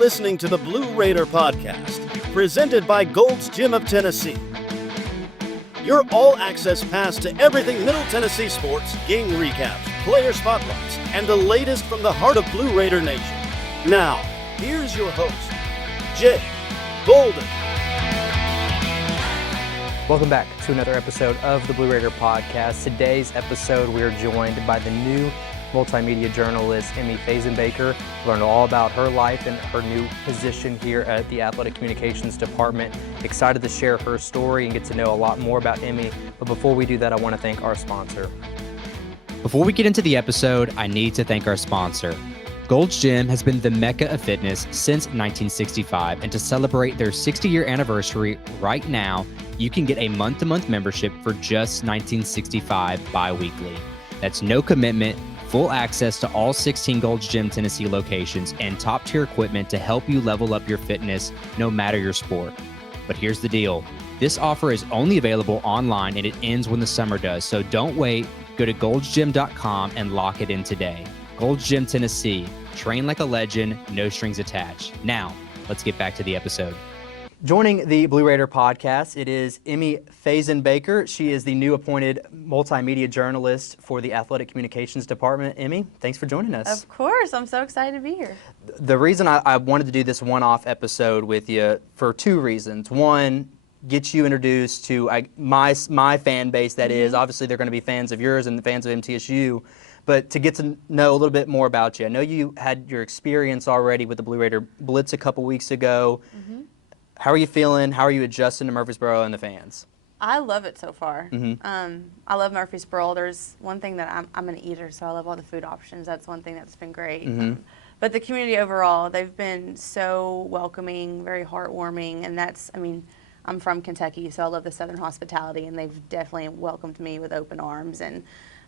listening to the Blue Raider Podcast, presented by Gold's Gym of Tennessee. Your all-access pass to everything Middle Tennessee sports, game recaps, player spotlights, and the latest from the heart of Blue Raider Nation. Now, here's your host, Jay Golden. Welcome back to another episode of the Blue Raider Podcast. Today's episode, we're joined by the new multimedia journalist, Emmy Fazenbaker. Learn all about her life and her new position here at the Athletic Communications Department. Excited to share her story and get to know a lot more about Emmy. But before we do that, I want to thank our sponsor. Before we get into the episode, I need to thank our sponsor. Gold's Gym has been the mecca of fitness since 1965, and to celebrate their 60-year anniversary right now, you can get a month-to-month membership for just $19.65 bi-weekly. That's no commitment, full access to all 16 Gold's Gym Tennessee locations, and top-tier equipment to help you level up your fitness no matter your sport. But here's the deal. This offer is only available online and it ends when the summer does, so don't wait. Go to goldsgym.com and lock it in today. Gold's Gym Tennessee. Train like a legend, no strings attached. Now, let's get back to the episode. Joining the Blue Raider Podcast, it is Emmy Fazenbaker. She is the new appointed multimedia journalist for the Athletic Communications Department. Emmy, thanks for joining us. Of course, I'm so excited to be here. The reason I wanted to do this one-off episode with you for two reasons. One, get you introduced to my fan base, that is. Obviously, they're going to be fans of yours and fans of MTSU. But to get to know a little bit more about you. I know you had your experience already with the Blue Raider Blitz a couple weeks ago. How are you feeling? How are you adjusting to Murfreesboro and the fans? I love it so far. I love Murfreesboro. There's one thing that I'm an eater, so I love all the food options. That's one thing that's been great. But the community overall, they've been so welcoming, very heartwarming, and that's, I mean, I'm from Kentucky, so I love the Southern hospitality, and they've definitely welcomed me with open arms. And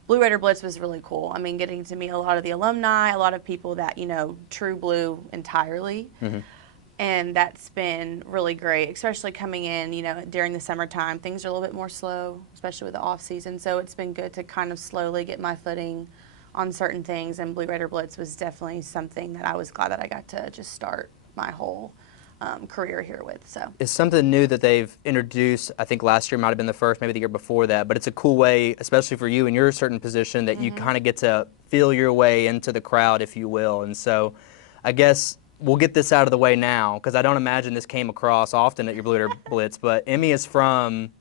Blue Raider Blitz was really cool. I mean, getting to meet a lot of the alumni, a lot of people that, you know, true blue entirely. And that's been really great, especially coming in, you know, during the summertime. Things are a little bit more slow, especially with the off season. So it's been good to kind of slowly get my footing on certain things. And Blue Raider Blitz was definitely something that I was glad that I got to just start my whole career here with. So it's something new that they've introduced. I think last year might have been the first, maybe the year before that. But it's a cool way, especially for you in your certain position, that you kind of get to feel your way into the crowd, if you will. And so I guess we'll get this out of the way now, because I don't imagine this came across often at your Blue Raider Blitz. But Emmy is from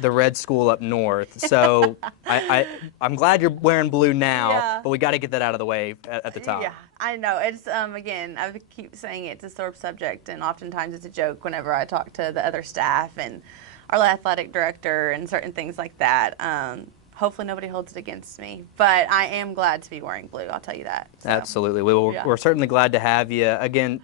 the Red School up north. So I'm glad you're wearing blue now, but we got to get that out of the way at the top. yeah, I know. It's, again, I keep saying it's a sore subject, and oftentimes it's a joke whenever I talk to the other staff and our athletic director and certain things like that. Hopefully nobody holds it against me, but I am glad to be wearing blue, I'll tell you that. So. Absolutely. We're certainly glad to have you. Again,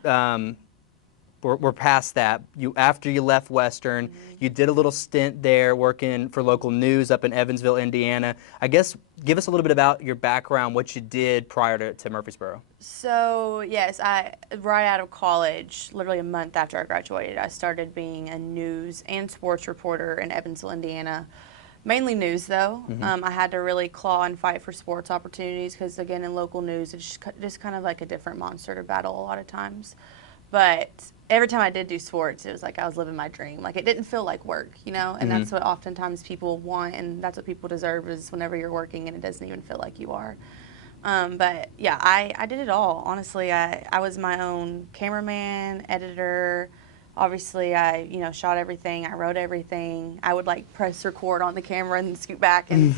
we're past that. After you left Western, you did a little stint there working for local news up in Evansville, Indiana. I guess give us a little bit about your background, what you did prior to Murfreesboro. So, yes, right out of college, literally a month after I graduated, I started being a news and sports reporter in Evansville, Indiana. Mainly news, though. I had to really claw and fight for sports opportunities because, again, in local news, it's just kind of like a different monster to battle a lot of times. But every time I did do sports, it was like I was living my dream. Like, it didn't feel like work, you know? And that's what oftentimes people want, and that's what people deserve is whenever you're working and it doesn't even feel like you are. But, yeah, I did it all. Honestly, I was my own cameraman, editor. Obviously, I, shot everything. I wrote everything. I would, press record on the camera and scoot back. And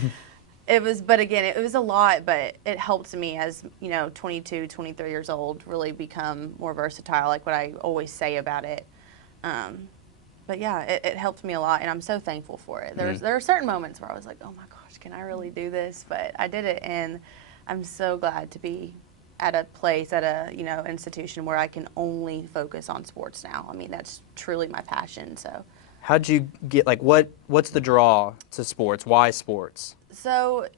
it was a lot, but it helped me as, 22, 23 years old, really become more versatile, like what I always say about it. But, yeah, it helped me a lot, and I'm so thankful for it. There are certain moments where I was like, oh, my gosh, can I really do this? But I did it, and I'm so glad to be at a place, at a institution where I can only focus on sports now. I mean, that's truly my passion. So, how'd you get what's the draw to sports? Why sports? So,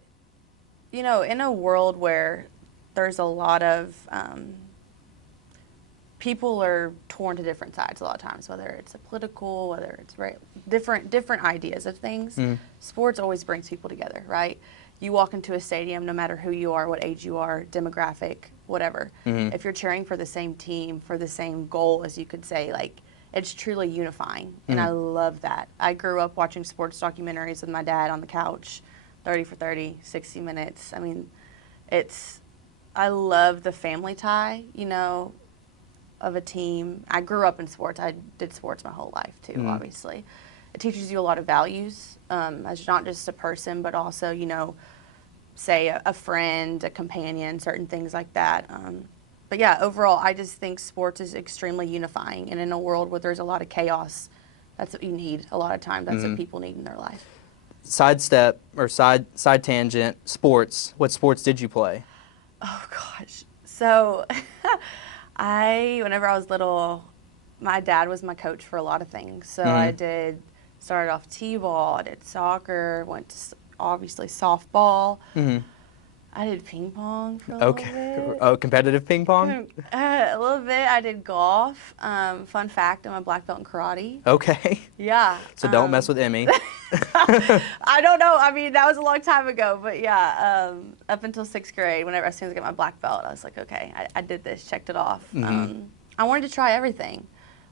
in a world where there's a lot of people are torn to different sides a lot of times, whether it's political, whether it's different ideas of things. Sports always brings people together, right? you walk into a stadium, no matter who you are, what age you are, demographic, whatever. If you're cheering for the same team, for the same goal, as you could say, like, it's truly unifying, and I love that. I grew up watching sports documentaries with my dad on the couch, 30 for 30, 60 Minutes. I mean, I love the family tie, you know, of a team. I grew up in sports. I did sports my whole life, too, obviously. It teaches you a lot of values as not just a person, but also, you know, say a friend, a companion, certain things like that. But yeah, overall, I just think sports is extremely unifying. And in a world where there's a lot of chaos, that's what you need a lot of times. That's what people need in their life. Sidestep or side tangent, sports. What sports did you play? Oh, gosh. So whenever I was little, my dad was my coach for a lot of things. So I started off t-ball, I did soccer, went to obviously softball. I did ping pong for a little bit. Oh, competitive ping pong? A little bit. I did golf. Fun fact, I'm a black belt in karate. Okay. Yeah. So don't mess with Emmy. I don't know. I mean, that was a long time ago. But yeah, up until 6th grade, as soon as I got my black belt, I was like, okay, I did this, checked it off. I wanted to try everything.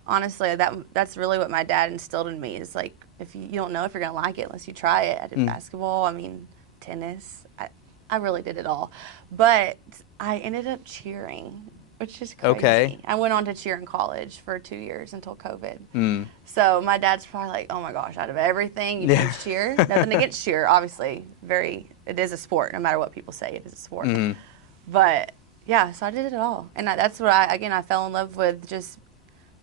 Honestly, that's really what my dad instilled in me, is like, if you don't know if you're going to like it unless you try it. I did basketball, tennis. I really did it all. But I ended up cheering, which is crazy. Okay. I went on to cheer in college for 2 years until COVID. So my dad's probably like, oh my gosh, out of everything, you choose cheer? Nothing against cheer, obviously. It is a sport, no matter what people say, it is a sport. But yeah, so I did it all. And that's what I fell in love with. Just,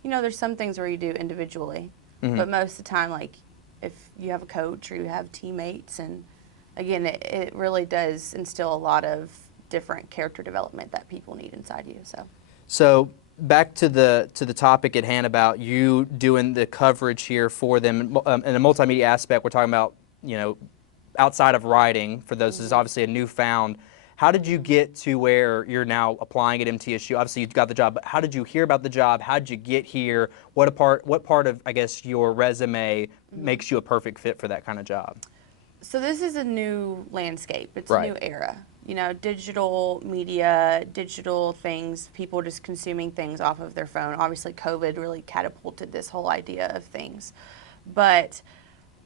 you know, there's some things where you do individually. But most of the time, like, if you have a coach or you have teammates, and again, it really does instill a lot of different character development that people need inside you. So back to the topic at hand about you doing the coverage here for them in a multimedia aspect. We're talking about, you know, outside of writing. For those, this is obviously a newfound. How did you get to where you're now applying at MTSU? Obviously, you got the job, but how did you hear about the job? How did you get here? What part of, I guess, your resume makes you a perfect fit for that kind of job? So this is a new landscape. It's a new era. You know, digital media, digital things, people just consuming things off of their phone. Obviously, COVID really catapulted this whole idea of things. But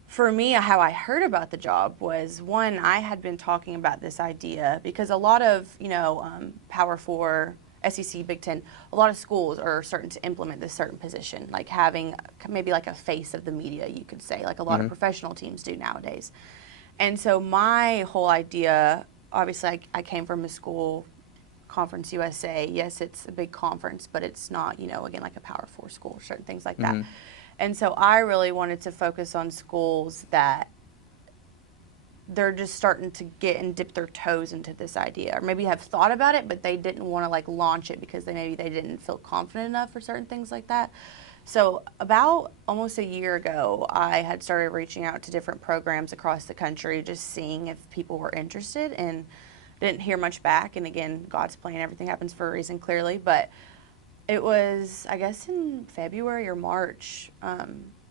for me, how I heard about the job was, one, I had been talking about this idea because a lot of, you know, Power 4, SEC, Big Ten, a lot of schools are starting to implement this certain position, like having maybe like a face of the media, you could say, like a lot of professional teams do nowadays. And so my whole idea, obviously I came from a school, Conference USA. Yes, it's a big conference, but it's not, you know, again, like a Power 4 school, certain things like that. And so I really wanted to focus on schools that they're just starting to get and dip their toes into this idea, or maybe have thought about it, but they didn't want to like launch it because they didn't feel confident enough for certain things like that. So about almost a year ago, I had started reaching out to different programs across the country, just seeing if people were interested, and didn't hear much back. And again, God's plan, everything happens for a reason, clearly. But it was, I guess, in February or March,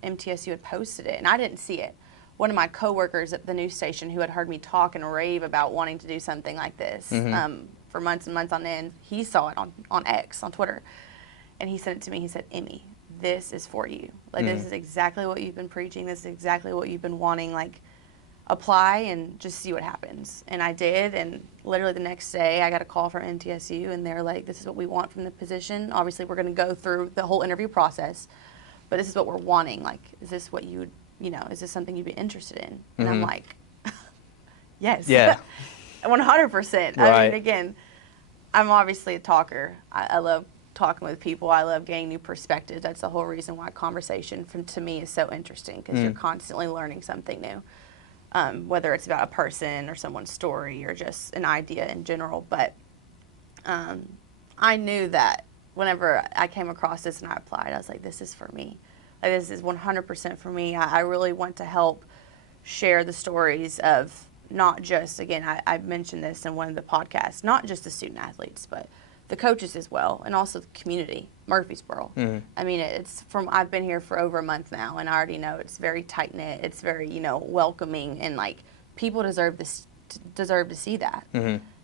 MTSU had posted it, and I didn't see it. One of my coworkers at the news station, who had heard me talk and rave about wanting to do something like this for months and months on end, he saw it on X, on Twitter, and he sent it to me. He said, Emmy, this is for you. Like, this is exactly what you've been preaching. This is exactly what you've been wanting. Like, apply and just see what happens. And I did, and literally the next day I got a call from MTSU, and they're like, this is what we want from the position. Obviously, we're going to go through the whole interview process, but this is what we're wanting. Like, is this what you would, you know, is this something you'd be interested in? And I'm like, yes. Yeah. 100%. I mean, again, I'm obviously a talker. I love talking with people. I love gaining new perspectives. That's the whole reason why conversation to me is so interesting, because you're constantly learning something new, whether it's about a person or someone's story or just an idea in general. But I knew that whenever I came across this and I applied, I was like, this is for me. Like, this is 100% for me. I really want to help share the stories of not just, again, I mentioned this in one of the podcasts, not just the student athletes, but the coaches as well, and also the community, Murfreesboro. I mean, I've been here for over a month now, and I already know it's very tight-knit, it's very, you know, welcoming, and like, people deserve this deserve to see that.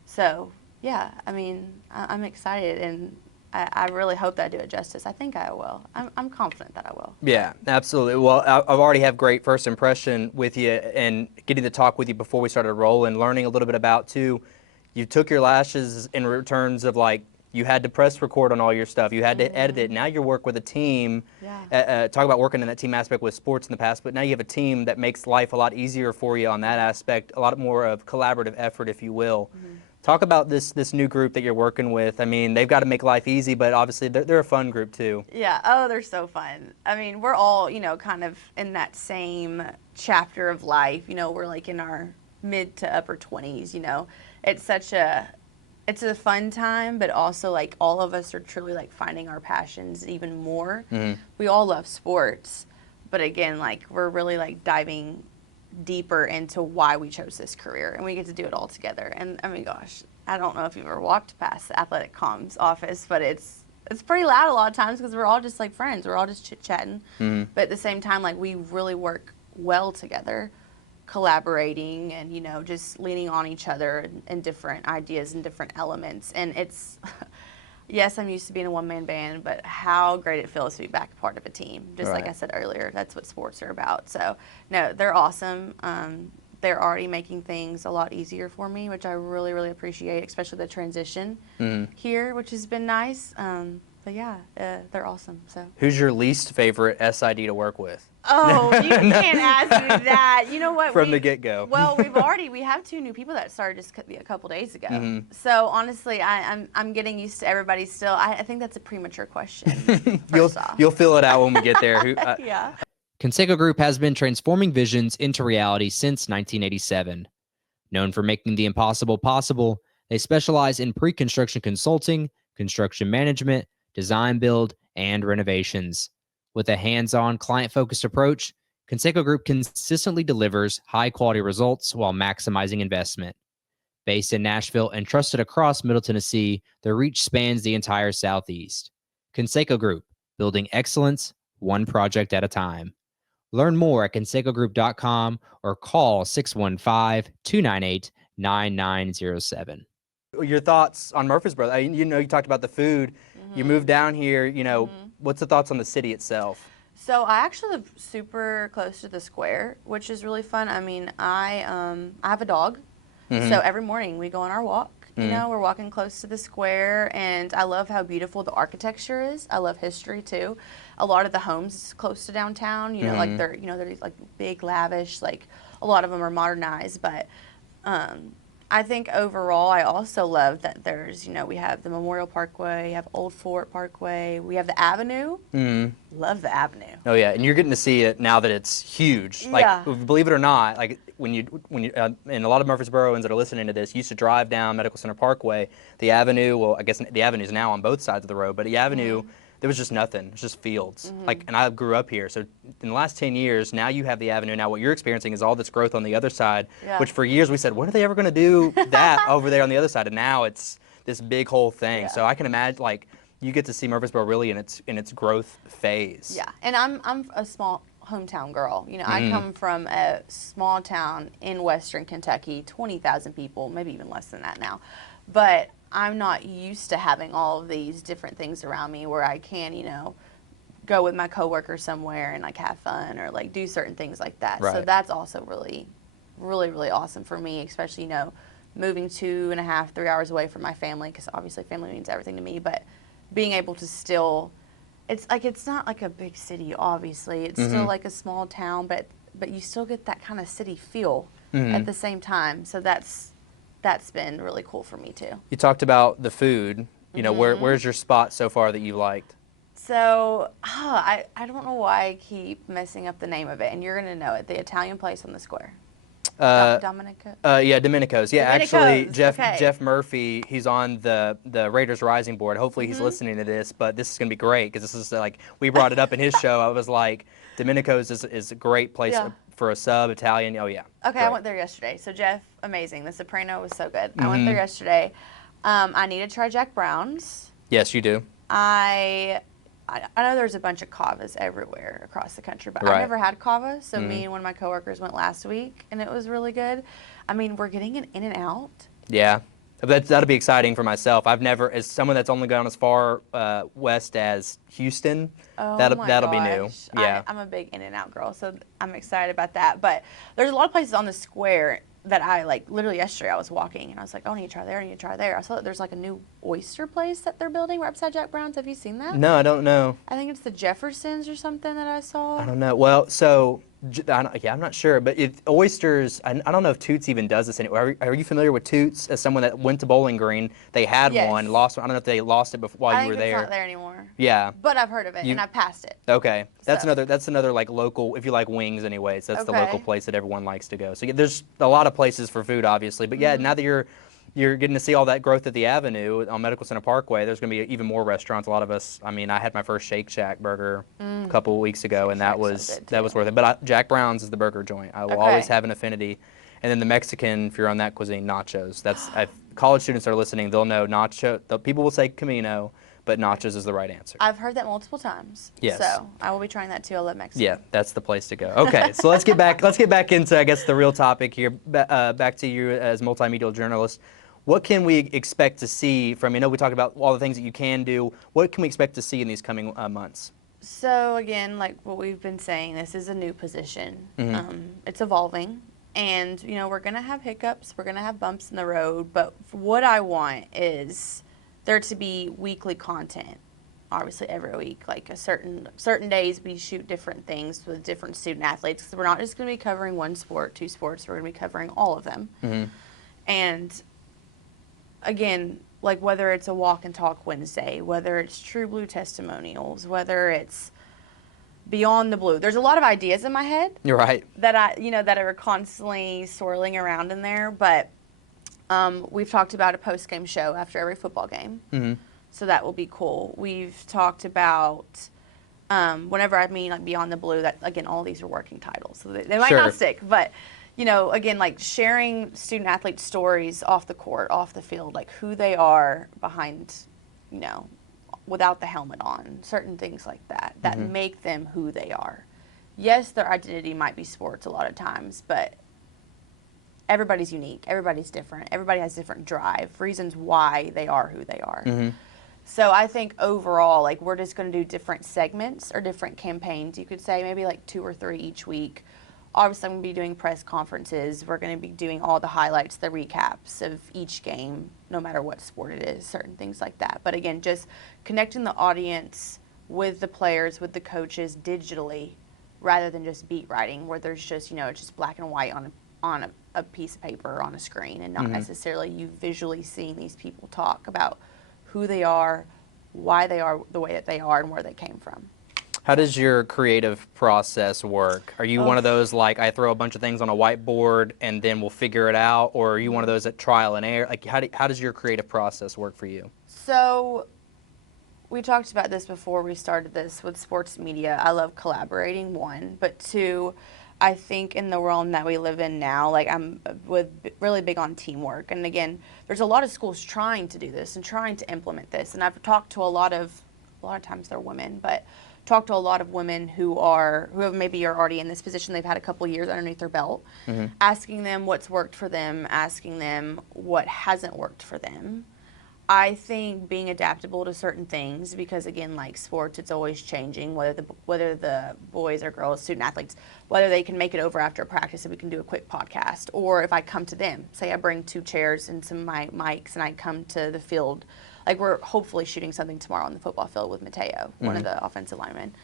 So, yeah, I mean, I'm excited, and I really hope that I do it justice. I think I will. I'm confident that I will. Yeah, absolutely. Well, I've already have great first impression with you, and getting to talk with you before we started rolling, learning a little bit about, too, you took your lashes in returns of, like, you had to press record on all your stuff. You had to edit it. Now you work with a team. Yeah. Talk about working in that team aspect with sports in the past, but now you have a team that makes life a lot easier for you on that aspect, a lot more of collaborative effort, if you will. Talk about this new group that you're working with. I mean, they've got to make life easy, but obviously they're a fun group too. Yeah. Oh, they're so fun. I mean, we're all, kind of in that same chapter of life. We're like in our mid to upper 20s, It's a fun time, but also like all of us are truly like finding our passions even more. We all love sports, but again, like we're really like diving deeper into why we chose this career, and we get to do it all together. And I mean, gosh, I don't know if you've ever walked past the athletic comms office, but it's pretty loud a lot of times because we're all just like friends. We're all just chit-chatting. But at the same time, like we really work well together, collaborating and, just leaning on each other and different ideas and different elements. And it's, yes, I'm used to being a one-man band, but how great it feels to be back a part of a team. Just like I said earlier, that's what sports are about. So, no, they're awesome. They're already making things a lot easier for me, which I really, really appreciate, especially the transition here, which has been nice. But yeah, they're awesome. So. Who's your least favorite SID to work with? Oh, you can't ask me that. You know what? From the get-go. Well, we have 2 new people that started just a couple days ago. So honestly, I'm getting used to everybody still. I think that's a premature question. You'll fill it out when we get there. Yeah. Conseco Group has been transforming visions into reality since 1987. Known for making the impossible possible, they specialize in pre-construction consulting, construction management, design build, and renovations. With a hands-on, client-focused approach, Conseco Group consistently delivers high-quality results while maximizing investment. Based in Nashville and trusted across Middle Tennessee, their reach spans the entire Southeast. Conseco Group, building excellence, one project at a time. Learn more at consecogroup.com or call 615-298-9907. Your thoughts on Murfreesboro? You talked about the food. You moved down here. What's the thoughts on the city itself? So I actually live super close to the square, which is really fun. I mean, I have a dog, so every morning we go on our walk. We're walking close to the square, and I love how beautiful the architecture is. I love history too. A lot of the homes close to downtown, like they're like big, lavish. Like a lot of them are modernized, but I think overall, I also love that there's, we have the Memorial Parkway, we have Old Fort Parkway, we have the Avenue. Love the Avenue. Oh yeah, and you're getting to see it now that it's huge. Like, believe it or not, like when you and a lot of Murfreesboroans that are listening to this used to drive down Medical Center Parkway, the Avenue. Well, I guess the Avenue is now on both sides of the road, but the Avenue. There was just nothing. It was just fields. And I grew up here. So in the last 10 years, now you have the Avenue. Now what you're experiencing is all this growth on the other side, which for years we said, when are they ever going to do that over there on the other side? And now it's this big whole thing. So I can imagine, like, you get to see Murfreesboro really in its growth phase. Yeah, and I'm a small hometown girl. I come from a small town in western Kentucky, 20,000 people, maybe even less than that now. But I'm not used to having all of these different things around me where I can, go with my coworkers somewhere and like have fun or like do certain things like that. So that's also really, really, really awesome for me, especially, moving 2.5, 3 hours away from my family, because obviously family means everything to me, but being able to still, it's not like a big city, obviously. It's still like a small town, but you still get that kind of city feel at the same time. So that's been really cool for me too. You talked about the food. Where's your spot so far that you liked? So, I don't know why I keep messing up the name of it, and you're going to know it. The Italian place on the square. Domenico? Yeah, Domenico's. Yeah, actually, Domenico's. Jeff Murphy, he's on the Raiders Rising board. Hopefully he's listening to this, but this is going to be great because this is like, we brought it up in his show. I was like, Domenico's is a great place for a sub, Italian. Oh, yeah. Okay, great. I went there yesterday. So, Jeff, amazing. The Soprano was so good. I went there yesterday. I need to try Jack Brown's. Yes, you do. I I know there's a bunch of kavas everywhere across the country, but Right. I've never had kava. So me and one of my coworkers went last week, and it was really good. I mean, we're getting an In-N-Out. Yeah. That'll be exciting for myself. I've never, as someone that's only gone as far west as Houston, Oh that'll be new. gosh. Yeah. I'm a big In-N-Out girl, so I'm excited about that. But there's a lot of places on the square that I like. Literally yesterday, I was walking and I was like, "Oh, I need to try there. I need to try there." I saw that there's like a new oyster place that they're building right beside Jack Brown's. Have you seen that? No, I don't know. I think it's the Jeffersons or something that I saw. I don't know. Well, so I'm not sure, but oysters. I don't know if Toots even does this anymore. Are you familiar with Toots? As someone that went to Bowling Green, they had Yes. one, lost one. I don't know if they lost it before while you were I think it's there. not there anymore. Yeah. But I've heard of it and I passed it. Okay, that's So. another like local. If you like wings, anyways, that's the Okay. local place that everyone likes to go. So yeah, there's a lot of places for food, obviously, but yeah, now that you're getting to see all that growth at the Avenue on Medical Center Parkway, there's going to be even more restaurants. A lot of us. I mean, I had my first Shake Shack burger a couple of weeks ago, and that Shack was sounds good, that was too. worth it. But Jack Brown's is the burger joint. I will Okay. always have an affinity. And then the Mexican, if you're on that cuisine, nachos. That's if college students are listening, they'll know nacho. People will say Camino, but nachos is the right answer. I've heard that multiple times. Yes. So I will be trying that too. I love Mexican. Yeah, that's the place to go. Okay, so let's get back into, I guess, the real topic here. Back to you as multimedia journalist. What can we expect to see from? We talked about all the things that you can do. What can we expect to see in these coming months? So again, like what we've been saying, this is a new position. It's evolving, and we're gonna have hiccups. We're gonna have bumps in the road. But what I want is there to be weekly content. Obviously, every week, like a certain days, we shoot different things with different student athletes. Because we're not just gonna be covering one sport, two sports. We're gonna be covering all of them. And again, like whether it's a walk and talk Wednesday, whether it's True Blue testimonials, whether it's Beyond the Blue. There's a lot of ideas in my head You're right. that that are constantly swirling around in there, but we've talked about a post-game show after every football game. So that will be cool. We've talked about whenever I mean like Beyond the Blue, that again, all these are working titles. So they might Sure. not stick, but again, like sharing student athlete stories off the court, off the field, like who they are behind, without the helmet on, certain things like that make them who they are. Yes, their identity might be sports a lot of times, but everybody's unique. Everybody's different. Everybody has different drive, reasons why they are who they are. So I think overall, like we're just going to do different segments or different campaigns. You could say maybe like 2 or 3 each week. Obviously, I'm going to be doing press conferences. We're going to be doing all the highlights, the recaps of each game, no matter what sport it is, certain things like that. But again, just connecting the audience with the players, with the coaches digitally, rather than just beat writing, where there's just, it's just black and white on a piece of paper or on a screen, and not necessarily you visually seeing these people talk about who they are, why they are the way that they are, and where they came from. How does your creative process work? Are you one of those like I throw a bunch of things on a whiteboard and then we'll figure it out, or are you one of those that trial and error? Like how does your creative process work for you? So we talked about this before we started this with sports media. I love collaborating, one, but two, I think in the world that we live in now, like I'm really big on teamwork. And again, there's a lot of schools trying to do this and trying to implement this. And I've talked to a lot of times they're women, but talked to a lot of women who have maybe are already in this position. They've had a couple years underneath their belt, asking them what's worked for them, asking them what hasn't worked for them. I think being adaptable to certain things, because again, like sports, it's always changing, whether the boys or girls, student athletes, whether they can make it over after a practice and we can do a quick podcast, or if I come to them, say I bring 2 chairs and some of my mics and I come to the field. Like we're hopefully shooting something tomorrow on the football field with Mateo, one of the offensive linemen.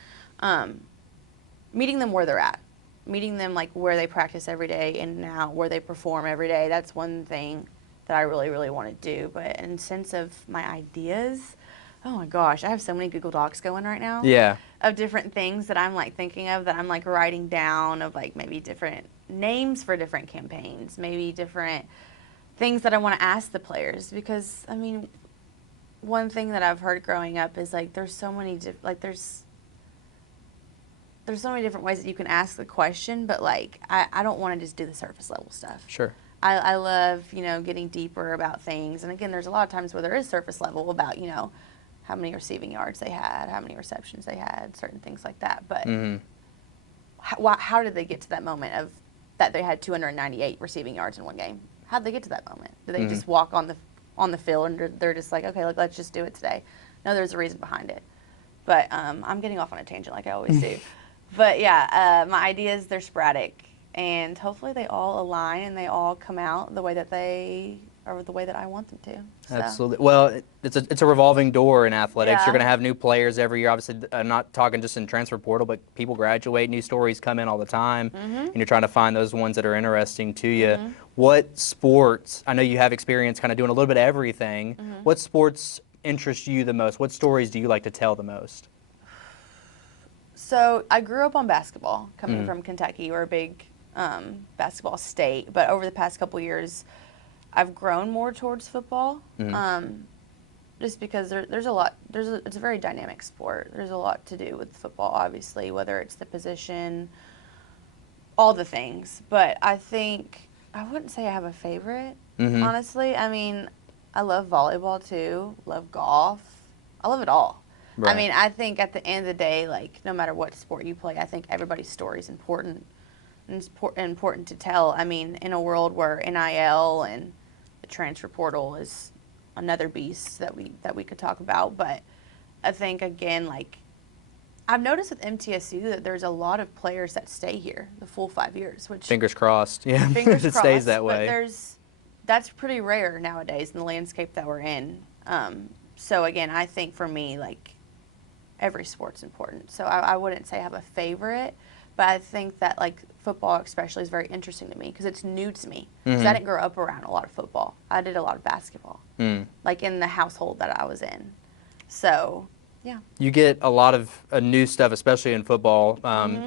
Meeting them where they're at, meeting them like where they practice every day and now where they perform every day. That's one thing that I really, really want to do. But in sense of my ideas, oh my gosh, I have so many Google Docs going right now. Yeah. Of different things that I'm like thinking of, that I'm like writing down, of like maybe different names for different campaigns, maybe different things that I want to ask the players. Because I mean, one thing that I've heard growing up is like there's so many there's so many different ways that you can ask the question, but like I don't want to just do the surface level stuff. Sure. I love, getting deeper about things. And again, there's a lot of times where there is surface level about, how many receiving yards they had, how many receptions they had, certain things like that. But how did they get to that moment of that they had 298 receiving yards in one game? How did they get to that moment? Did they just walk on the field and they're just like, okay, let's just do it today? No, there's a reason behind it. But I'm getting off on a tangent like I always do. But yeah, my ideas, they're sporadic. And hopefully they all align and they all come out the way that I want them to. So. Absolutely. Well, it's a revolving door in athletics. Yeah. You're going to have new players every year. Obviously, I'm not talking just in transfer portal, but people graduate, new stories come in all the time, and you're trying to find those ones that are interesting to you. What sports, I know you have experience kind of doing a little bit of everything, what sports interest you the most? What stories do you like to tell the most? So I grew up on basketball, coming from Kentucky. We're a big basketball state, but over the past couple years, I've grown more towards football, just because there's a lot. It's a very dynamic sport. There's a lot to do with football, obviously, whether it's the position, all the things. But I think I wouldn't say I have a favorite, honestly. I mean, I love volleyball too. Love golf. I love it all. Right. I mean, I think at the end of the day, like no matter what sport you play, I think everybody's story is important. And it's important to tell. I mean, in a world where NIL and the transfer portal is another beast that we could talk about, but I think again, like I've noticed with MTSU that there's a lot of players that stay here the full 5 years, which fingers crossed, yeah, fingers it crossed, stays that way. But that's pretty rare nowadays in the landscape that we're in. So again, I think for me, like every sport's important. So I wouldn't say I have a favorite. But I think that, like, football especially is very interesting to me because it's new to me. Because I didn't grow up around a lot of football. I did a lot of basketball, like, in the household that I was in. So, yeah. You get a lot of new stuff, especially in football.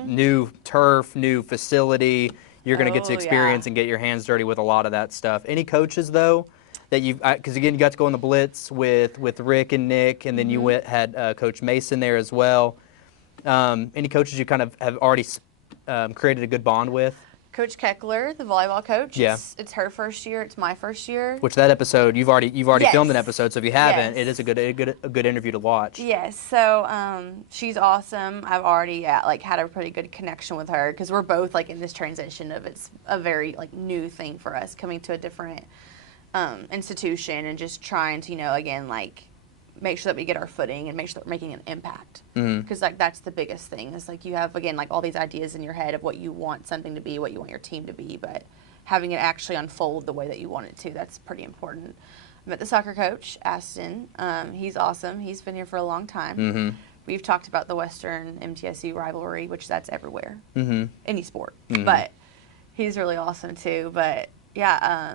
New turf, new facility. You're going to get to experience and get your hands dirty with a lot of that stuff. Any coaches, though, that you've – because, again, you got to go on the Blitz with Rick and Nick, and then you had Coach Mason there as well. Any coaches you kind of have already created a good bond with? Coach Keckler, the volleyball coach. Yeah. It's her first year. It's my first year. Which that episode you've already Yes. filmed an episode, so if you haven't, Yes. it is a good interview to watch. Yes. So she's awesome. I've already had a pretty good connection with her because we're both like in this transition of it's a very like new thing for us coming to a different institution and just trying to again like make sure that we get our footing and make sure that we're making an impact. Because like that's the biggest thing is like you have again like all these ideas in your head of what you want something to be, what you want your team to be, but having it actually unfold the way that you want it to, that's pretty important. I met the soccer coach, Aston. He's awesome. He's been here for a long time. We've talked about the Western MTSU rivalry, which that's everywhere, any sport. But he's really awesome too. But yeah,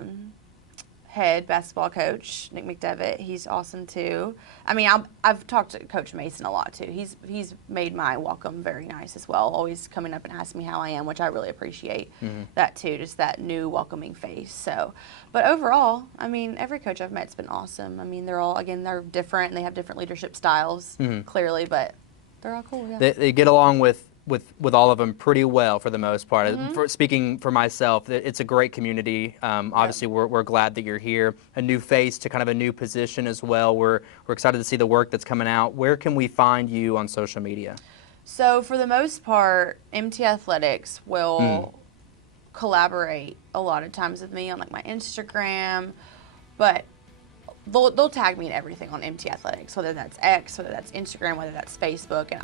head basketball coach Nick McDevitt, he's awesome too. I mean, I've talked to Coach Mason a lot too. He's made my welcome very nice as well, always coming up and asking me how I am, which I really appreciate that too, just that new welcoming face. So, but overall, I mean, every coach I've met's been awesome. I mean, they're different and they have different leadership styles, clearly, but they're all cool. Yeah. They get along with all of them pretty well for the most part. Speaking for myself, it's a great community. Obviously, we're glad that you're here. A new face to kind of a new position as well. We're excited to see the work that's coming out. Where can we find you on social media? So for the most part, MT Athletics will collaborate a lot of times with me on like my Instagram, but they'll tag me in everything on MT Athletics, whether that's X, whether that's Instagram, whether that's Facebook, and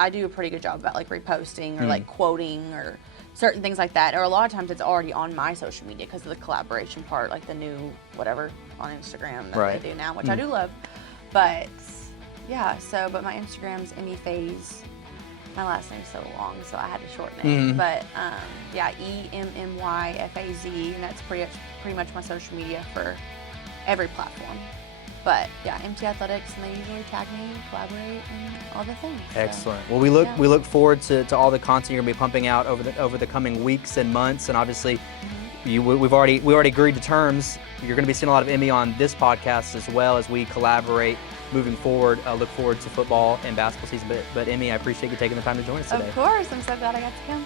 I do a pretty good job about like reposting or like quoting or certain things like that. Or a lot of times it's already on my social media because of the collaboration part, like the new whatever on Instagram that they do now, which I do love. But yeah, but my Instagram's Emmy Faze. My last name's so long, so I had to shorten it. But yeah, EMMYFAZ, and that's pretty much my social media for every platform. But yeah, MT Athletics, and they usually tag me, collaborate, and all the things. Excellent. Well, we look forward to all the content you're gonna be pumping out over the coming weeks and months, and obviously, we already agreed to terms. You're gonna be seeing a lot of Emmy on this podcast as well as we collaborate moving forward. Look forward to football and basketball season. But Emmy, I appreciate you taking the time to join us today. Of course, I'm so glad I got to come.